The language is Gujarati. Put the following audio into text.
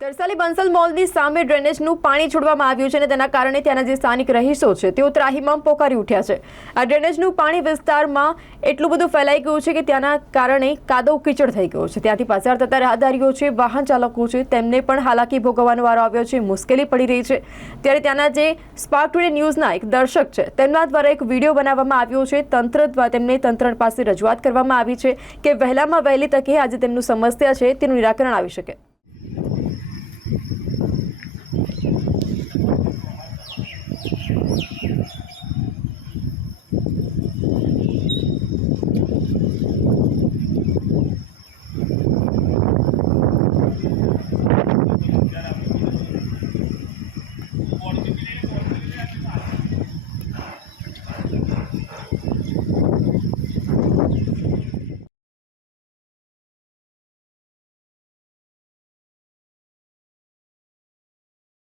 તરસાલી બંસલ મોલની સામે ડ્રેનેજનું પાણી છોડવામાં આવ્યું છે અને તેના કારણે ત્યાંના જે સ્થાનિક રહીશો છે તેઓ ત્રાહિમામ પોકારી ઉઠ્યા છે। આ ડ્રેનેજનું પાણી વિસ્તારમાં એટલું બધું ફેલાઈ ગયું છે કે ત્યાંના કારણે કાદવ કીચડ થઈ ગયો છે। ત્યાંથી પસાર થતા રાહદારીઓ છે, વાહન ચાલકો છે, તેમને પણ હાલાકી ભોગવવાનો વારો આવ્યો છે, મુશ્કેલી પડી રહી છે। ત્યારે ત્યાંના જે સ્પાર્ક ટુડે ન્યૂઝના એક દર્શક છે તેમના દ્વારા એક વિડીયો બનાવવામાં આવ્યો છે। તંત્ર પાસે રજૂઆત કરવામાં આવી છે કે વહેલામાં વહેલી તકે આજે તેમનું સમસ્યા છે તેનું નિરાકરણ આવી શકે।